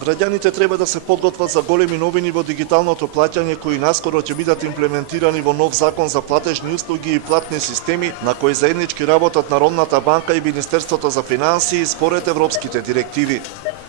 Граѓаните треба да се подготват за големи новини во дигиталното плаќање кои наскоро ќе бидат имплементирани во нов закон за платежни услуги и платни системи на кои заеднички работат Народната банка и Министерството за финансии според европските директиви.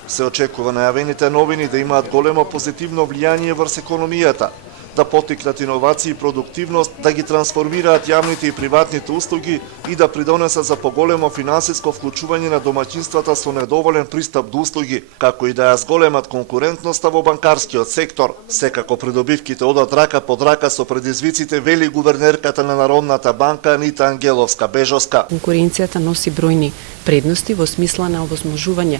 Се очекува најавените новини да имаат големо позитивно влијание врз економијата, да поттикнат иновации и продуктивност, да ги трансформираат јавните и приватните услуги и да придонесат за поголемо финансиско вклучување на домаќинствата со недоволен пристап до услуги, како и да ја зголемат конкурентноста во банкарскиот сектор. Секако придобивките одат рака под рака со предизвиците, вели гувернерката на Народната банка Анита Ангеловска-Бежовска. Конкуренцијата носи бројни предности во смисла на овозможување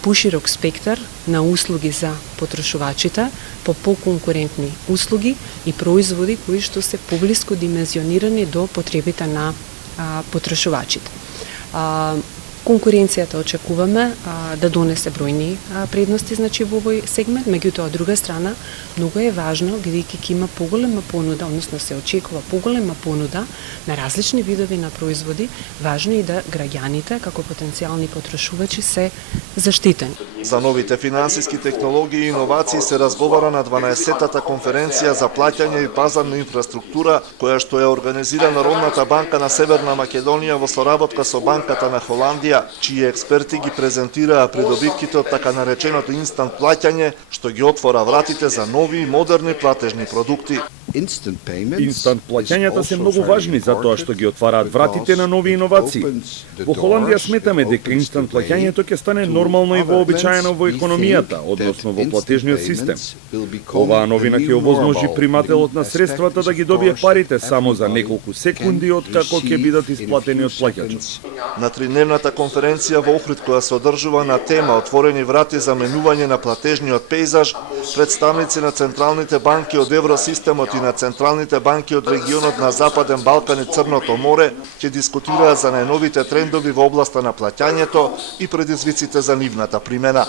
поширок спектар на услуги за потрошувачите, по поконкурентни услуги и производи кои што се поблиско димензионирани до потребите на потрошувачите. Конкуренцијата очекуваме да донесе бројни предности во овој сегмент, меѓутоа од друга страна многу е важно, бидејќи ќе има поголема понуда, односно се очекува поголема понуда на различни видови на производи, важно е и да граѓаните како потенцијални потрошувачи се заштитени. За новите финансиски технологии и иновации се разговара на 12-тата конференција за плаќање и пазарна инфраструктура, која што ја организира Народната банка на Северна Македонија во соработка со Банката на Холандија, чии експерти ги презентираа придобивките од така нареченото инстант плаќање, што ги отвора вратите за нови и модерни платежни продукти. Инстант плаќањата се многу важни затоа што ги отвараат вратите на нови иновации. Во Холандија сметаме дека инстант плаќањето ќе стане нормално и вообичаено во економијата, односно во платежниот систем. Оваа новина ќе овозможи примателот на средствата да ги добие парите само за неколку секунди откако ќе бидат исплатени од плаќачот. На тридневната конференција во Охрид, која се одржува на тема Отворени врати за менување на платежниот пејзаж, представници на централните банки од Евросистемот и на централните банки од регионот на Западен Балкан и Црното море ќе дискутираат за најновите трендови во областа на плаќањето и предизвиците за нивната примена.